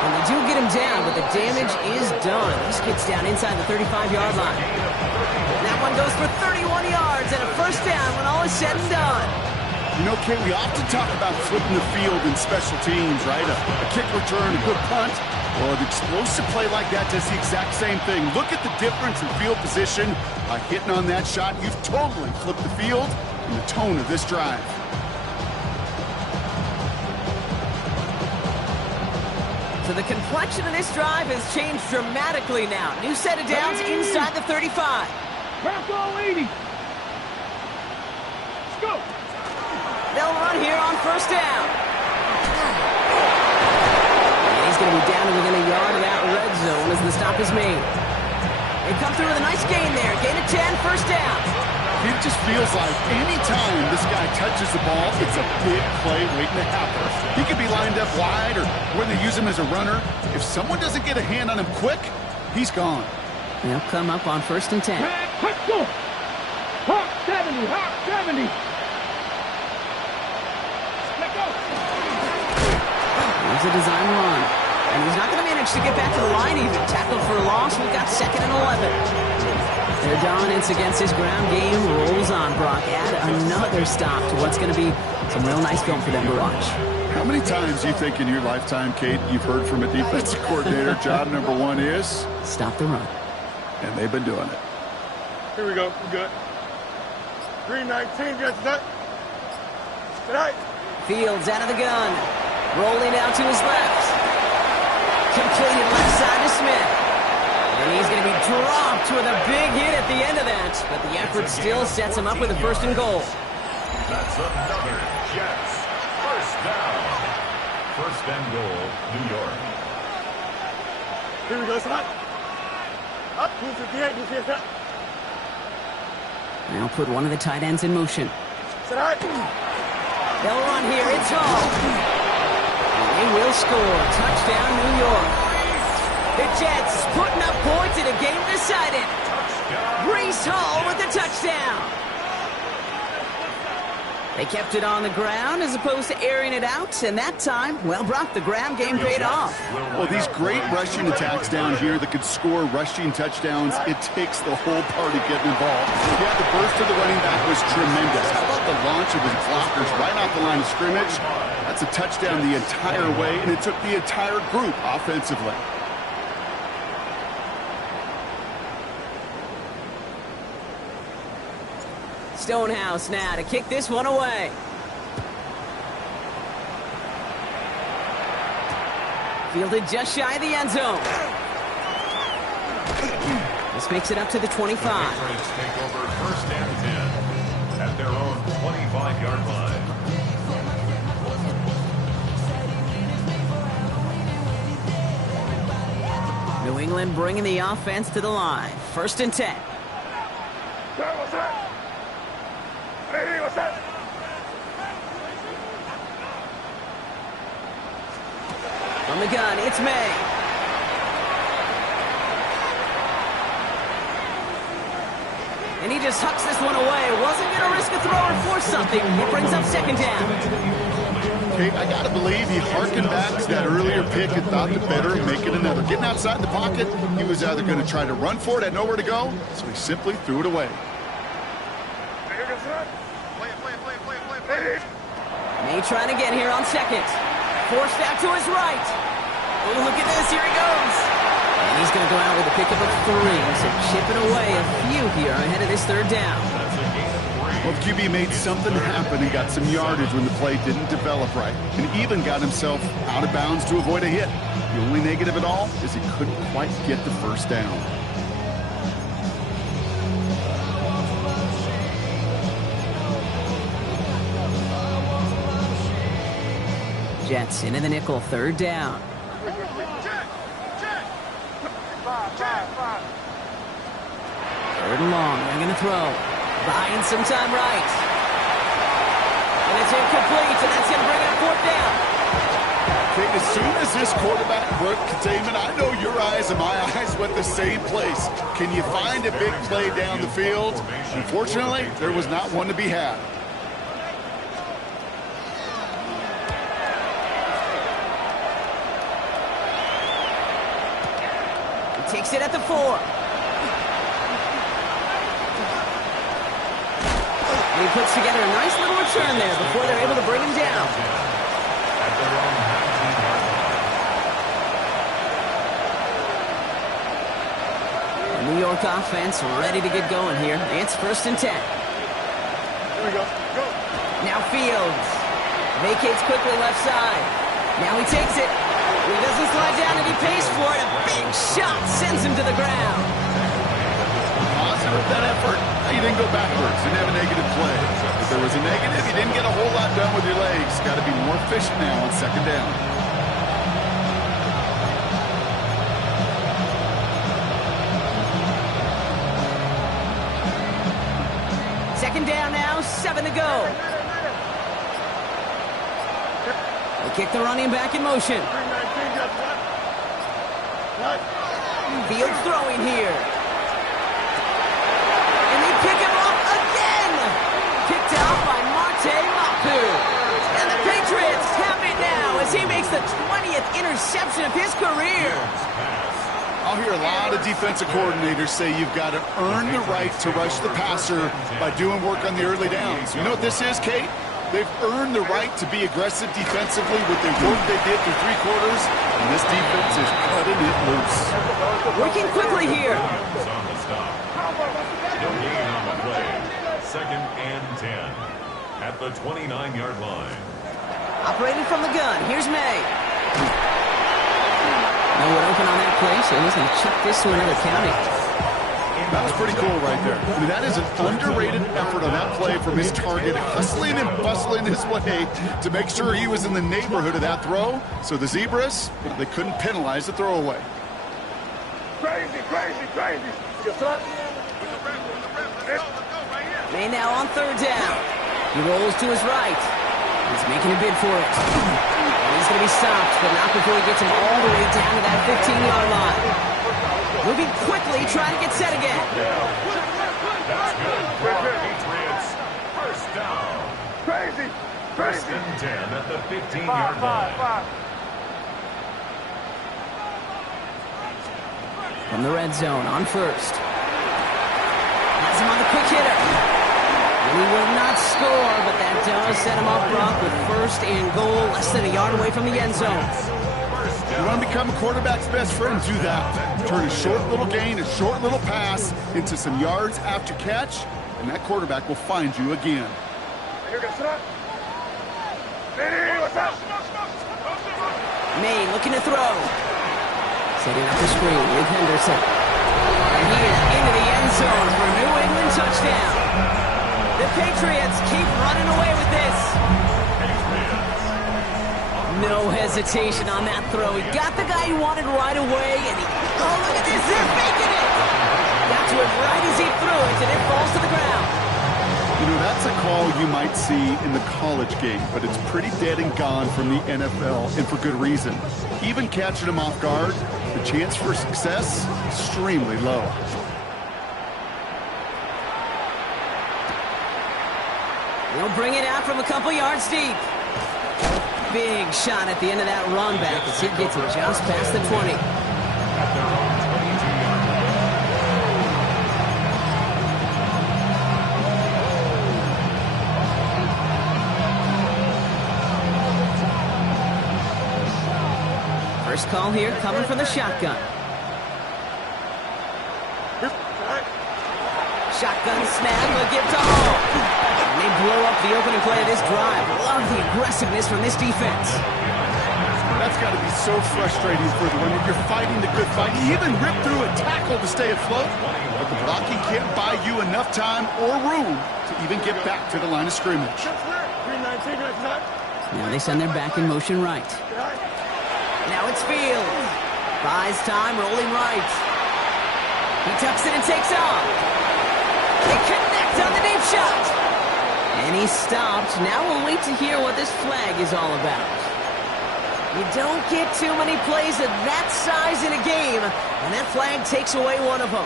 And they do get him down, but the damage is done. This gets down inside the 35-yard line. That one goes for 31 yards and a 1st down when all is said and done. You know, Kate, we often talk about flipping the field in special teams, right? A kick return, a good punt. Well, an explosive play like that does the exact same thing. Look at the difference in field position. By hitting on that shot, you've totally flipped the field and the tone of this drive. So the complexion of this drive has changed dramatically now. New set of downs inside the 35. Crack all 80. Let's go. They'll run here on first down. And he's going to be down to within a yard of that red zone as the stop is made. They come through with a nice gain there. Gain of 10, first down. It just feels like any time this guy touches the ball, it's a big play waiting to happen. He could be lined up wide or when they use him as a runner. If someone doesn't get a hand on him quick, he's gone. They'll come up on first and 10. Let's go. Hawk 70, Hawk 70. Let's go. Here's a design run. And he's not going to manage to get back to the line even. Tackled for a loss. We've got 2nd and 11. Their dominance against this ground game rolls on, Brock. Add another stop to what's going to be some real nice film for them to watch. How many times do you think in your lifetime, Kate, you've heard from a defensive coordinator, job number 1 is? Stop the run. And they've been doing it. Here we go. We're good. 319, gets that. Tonight. Fields out of the gun. Rolling out to his left. Completed left side to Smith. And he's going to be dropped with a big hit at the end of that. But the effort still sets him up with a 1st and goal. That's another Jets. First down. 1st and goal, New York. Here we go, son. Up, 258, Now put one of the tight ends in motion. Tonight. They'll run here. It's Hall. And they will score. Touchdown, New York. The Jets putting up points in a game decided. Breece Hall with the touchdown. They kept it on the ground as opposed to airing it out, and that time, well, Brock, the ground game paid off. Well, these great rushing attacks down here that could score rushing touchdowns, it takes the whole party getting involved. Yeah, the burst of the running back was tremendous. How about the launch of his blockers right off the line of scrimmage? That's a touchdown the entire way, and it took the entire group offensively. Stonehouse now to kick this one away. Fielded just shy of the end zone. This makes it up to the 25. The Patriots take over 1st and 10 at their own 25-yard line. New England bringing the offense to the line. 1st and 10. What's that? Hey, what's that? From the gun, it's May. And he just hucks this one away. Wasn't going to risk a throw or force something. It brings up 2nd down. Kate, I got to believe he harkened back to that earlier pick and thought the better of making another. Getting outside the pocket, he was either going to try to run for it, had nowhere to go, so he simply threw it away. May trying again here on 2nd. Forced out to his right. Oh, look at this. Here he goes. And he's going to go out with a pickup of 3. So chipping away a few here ahead of this 3rd down. Well, the QB made something happen and got some yardage when the play didn't develop right. And even got himself out of bounds to avoid a hit. The only negative at all is he couldn't quite get the 1st down. Jets into the nickel, 3rd down. Third and long, they're going to throw. Buying some time right. And it's incomplete, and that's going to bring up 4th down. Okay, as soon as this quarterback broke containment, I know your eyes and my eyes went the same place. Can you find a big play down the field? Unfortunately, there was not one to be had. Takes it at the 4. And he puts together a nice little return there before they're able to bring him down. The New York offense ready to get going here. It's 1st and 10. Here we go. Go. Now Fields. Vacates quickly left side. Now he takes it. He doesn't slide down and he pays for it. A big shot sends him to the ground. Positive with that effort. He didn't go backwards. Didn't have a negative play. If there was a negative, you didn't get a whole lot done with your legs. Got to be more efficient now on second down. Second down now, 7 to go. They kick the running back in motion. Fields throwing here. And they pick him up again. Kicked out by Marte Mapu. And the Patriots have it now as he makes the 20th interception of his career. I'll hear a lot of defensive coordinators say you've got to earn the right to rush the passer by doing work on the early downs. You know what this is, Kate? They've earned the right to be aggressive defensively with the work they did through 3 quarters, and this defense is cutting it loose. Working quickly here. On the stop. No gain on the play. 2nd and 10 at the 29-yard line. Operating from the gun. Here's May. No one open on that play, so he's going to chuck this to another county. That was pretty cool right there. I mean, that is an underrated effort on that play from his target, hustling and bustling his way to make sure he was in the neighborhood of that throw. So the Zebras, they couldn't penalize the throwaway. Crazy, crazy, crazy. Yes, sir. May now on 3rd down. He rolls to his right. He's making a bid for it. He's going to be stopped, but not before he gets him all the way down to that 15-yard line. Moving quickly, trying to get set again. That's good for our Patriots. First down. Crazy, crazy. 1st and 10 at the 15-yard line. From the red zone on 1st. Has him on the quick hitter. And he will not score, but that does set him up, Brock, with 1st and goal, less than a yard away from the end zone. You want to become a quarterback's best friend, do that. Turn a short little gain, a short little pass into some yards after catch, and that quarterback will find you again. May looking to throw. Setting up the screen with Henderson. And he is into the end zone for a New England touchdown. The Patriots keep running away with this. No hesitation on that throw. He got the guy he wanted right away, and he... Oh, look at this. They're making it. Got to it right as he threw it, and it falls to the ground. You know, that's a call you might see in the college game, but it's pretty dead and gone from the NFL, and for good reason. Even catching him off guard, the chance for success, extremely low. They'll bring it out from a couple yards deep. Big shot at the end of that run back as he gets it just past the 20. First call here coming from the shotgun. Shotgun snap, a give to Hall. And they blow up the opening play of this drive. Love the aggressiveness from this defense. That's got to be so frustrating for the one. You're fighting the good fight. You even rip through a tackle to stay afloat, but the blocking can't buy you enough time or room to even get back to the line of scrimmage. Now they send their back in motion right. Now it's Fields. Buys time, rolling right. He tucks it and takes off. They connect on the deep shot. And he stopped. Now we'll wait to hear what this flag is all about. You don't get too many plays of that size in a game, and that flag takes away one of them.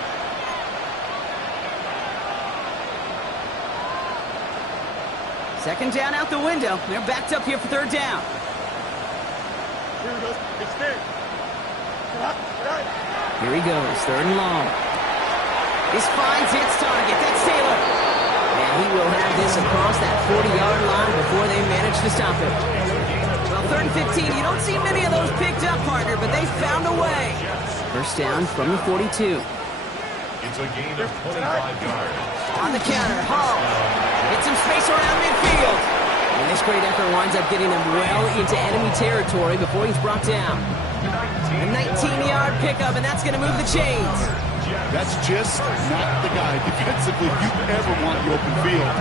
Second down out the window. They're backed up here for 3rd down. Here he goes, 3rd and long. This finds its target. That's Taylor. And he will have this across that 40-yard line before they manage to stop it. Well, 3rd and 15. You don't see many of those picked up, partner, but they found a way. First down from the 42. It's a gain of 25 yards. On the counter, Hall gets some space around midfield. And this great effort winds up getting him well into enemy territory before he's brought down. A 19-yard pickup, and that's going to move the chains. That's just not the guy defensively you ever want the open field.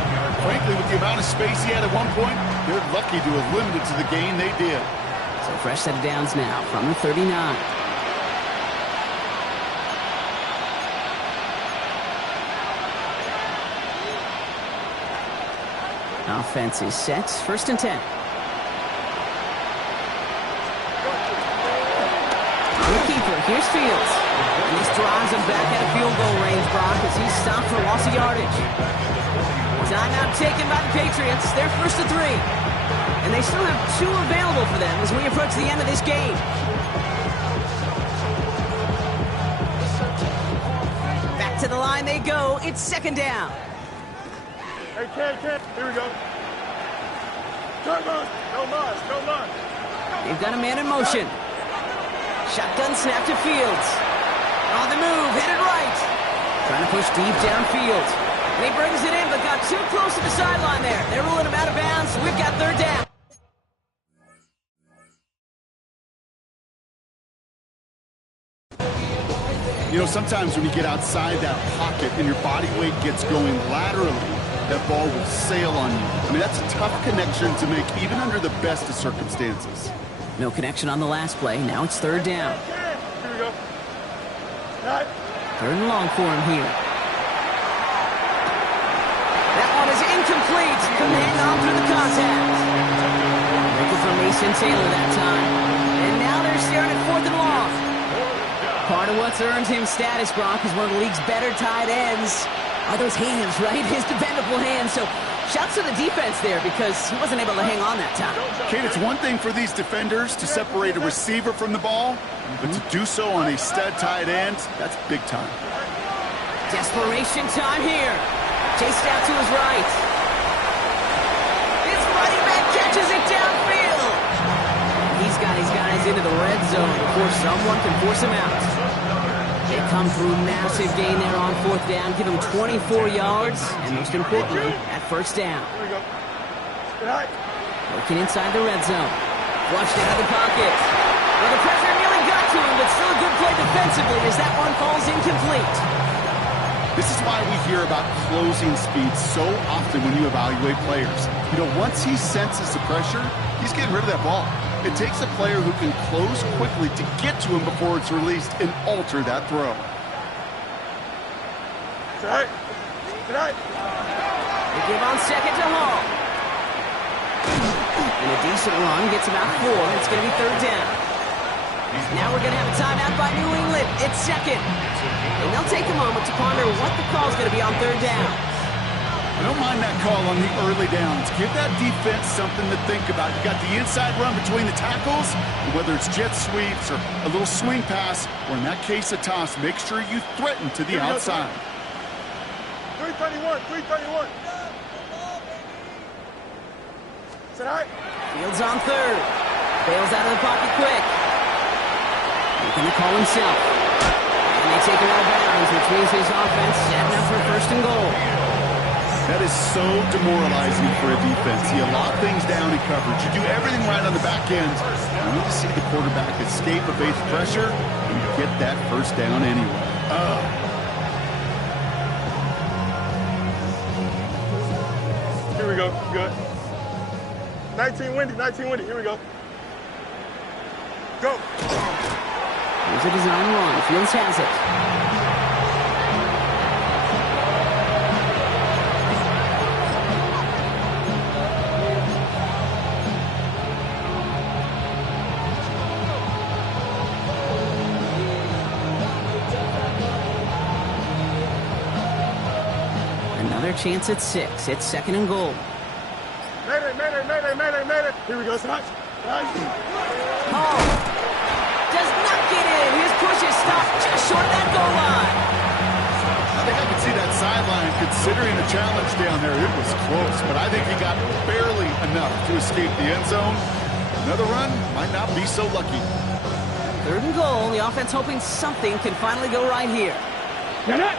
Frankly, with the amount of space he had at one point, they're lucky to have limited to the gain they did. So fresh set of downs now from the 39. Offense is set. First and 10. The keeper, here's Fields. And this drives him back out of field goal range, Brock, as he's stopped for loss of yardage. Timeout taken by the Patriots. They're first to 3. And they still have 2 available for them as we approach the end of this game. Back to the line they go. It's second down. Hey, Ken, here we go. Turn on. No muss, no muss. They've got a man in motion. Shotgun snap to Fields. On the move, headed right. Trying to push deep downfield. And he brings it in, but got too close to the sideline there. They're ruling him out of bounds. We've got third down. You know, sometimes when you get outside that pocket and your body weight gets going laterally, that ball will sail on you. I mean, that's a tough connection to make even under the best of circumstances. No connection on the last play. Now it's third down. Here we go. Right. Third and long for him here. That one is incomplete. Couldn't hang on through the contact. Making for Mason Taylor that time. And now they're staring at fourth and long. Part of what's earned him status, Brock, is one of the league's better tight ends. Are those hands, right? His dependable hands. So shouts to the defense there because he wasn't able to hang on that time. Kate, it's one thing for these defenders to separate a receiver from the ball, but to do so on a stud tight end, that's big time. Desperation time here. Chased out to his right. His running back catches it downfield. He's got his guys into the red zone before someone can force him out. They come through massive gain there on fourth down, give him 24 yards, and most importantly, at first down. Here we go. Working inside the red zone. Flushed out of the pocket. Well, the pressure nearly got to him, but still a good play defensively as that one falls incomplete. This is why we hear about closing speed so often when you evaluate players. You know, once he senses the pressure, he's getting rid of that ball. It takes a player who can close quickly to get to him before it's released and alter that throw. Right. They give on second to Hall. And a decent run gets about 4. It's going to be third down. Now we're going to have a timeout by New England. It's second. And they'll take a moment to ponder what the call is going to be on third down. I don't mind that call on the early downs. Give that defense something to think about. You got the inside run between the tackles, and whether it's jet sweeps or a little swing pass, or in that case a toss, make sure you threaten to the outside. 331. Sit high. Fields on third. Bails out of the pocket quick. Making the call himself. And they take him out of bounds, which means his offense setting up for first and goal. That is so demoralizing for a defense. You lock things down in coverage. You do everything right on the back end. You need to see the quarterback escape evade pressure and get that first down anyway. Here we go. Good. 19 windy. Here we go. Go. Here's a design run. Fields has it. Another chance at 6. It's second and goal. Mayday. Here we go, Snatch. Hall does not get in. His push is stopped just short of that goal line. I think I could see that sideline considering a challenge down there. It was close, but I think he got barely enough to escape the end zone. Another run might not be so lucky. Third and goal. The offense hoping something can finally go right here. Back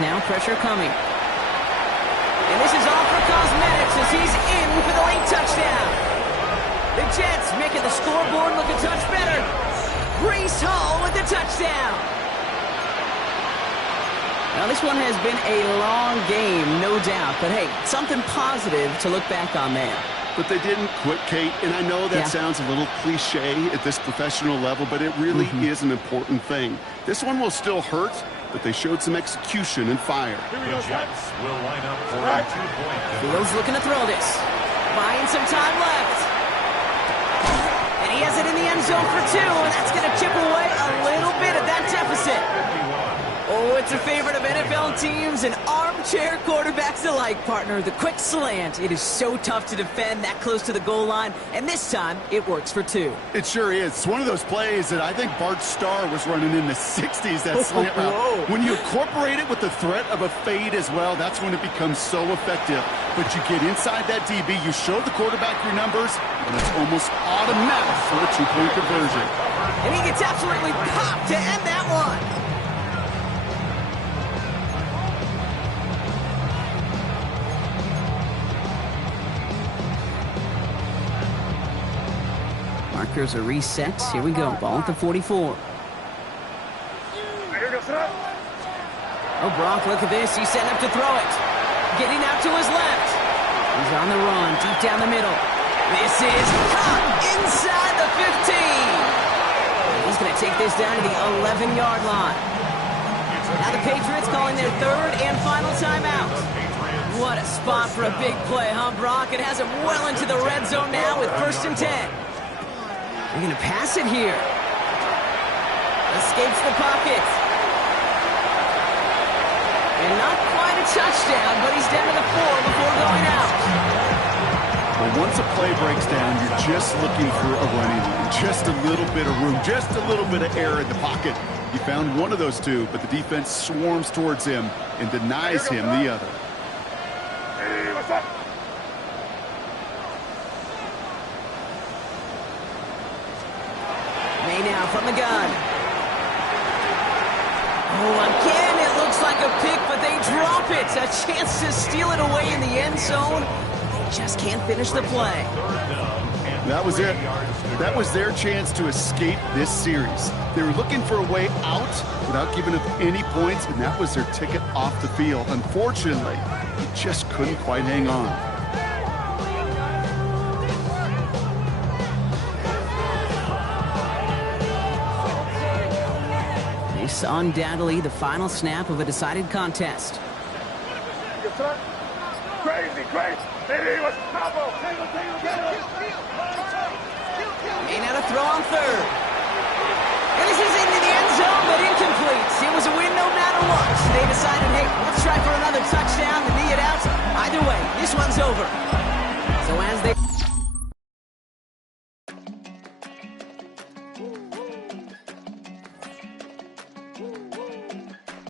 now, pressure coming. And this is all for cosmetics as he's in for the late touchdown. The Jets making the scoreboard look a touch better. Breece Hall with the touchdown. Now, this one has been a long game, no doubt. But, hey, something positive to look back on there. But they didn't quit, Kate, and I know that sounds a little cliche at this professional level, but it really is an important thing. This one will still hurt, but they showed some execution and fire. The Jets will line up for a 2-point. Fields looking to throw this. Buying some time left. And he has it in the end zone for 2, and that's going to chip away a little bit of that deficit. Oh, it's a favorite of NFL teams and armchair quarterbacks alike, partner. The quick slant. It is so tough to defend that close to the goal line, and this time it works for 2. It sure is. It's one of those plays that I think Bart Starr was running in the 60s, that slant route. When you incorporate it with the threat of a fade as well, that's when it becomes so effective. But you get inside that DB, you show the quarterback your numbers, and it's almost automatic for a 2-point conversion. And he gets absolutely popped to end that one. Markers are reset. Here we go. Ball at the 44. Oh, Brock, look at this. He's setting up to throw it. Getting out to his left. He's on the run, deep down the middle. This is caught inside the 15. He's going to take this down to the 11-yard line. Now the Patriots calling their 3rd and final timeout. What a spot for a big play, huh, Brock? It has him well into the red zone now with 1st and 10. They're going to pass it here. Escapes the pocket. And not quite a touchdown, but he's down to the 4 before going out. Well, once a play breaks down, you're just looking for a running lane. Just a little bit of room, just a little bit of air in the pocket. He found one of those 2, but the defense swarms towards him and denies him the other. Hey, what's up? Now from the gun. Oh, again, it looks like a pick, but they drop it. A chance to steal it away in the end zone. They just can't finish the play. That was it. That was their chance to escape this series. They were looking for a way out without giving up any points, and that was their ticket off the field. Unfortunately, they just couldn't quite hang on. Undoubtedly the final snap of a decided contest. Crazy. Hey, what's up? May not a throw on 3rd. And this is into the end zone, but incomplete. It was a win no matter what. They decided, hey, let's try for another touchdown to knee it out. Either way, this one's over. So as they... Woo!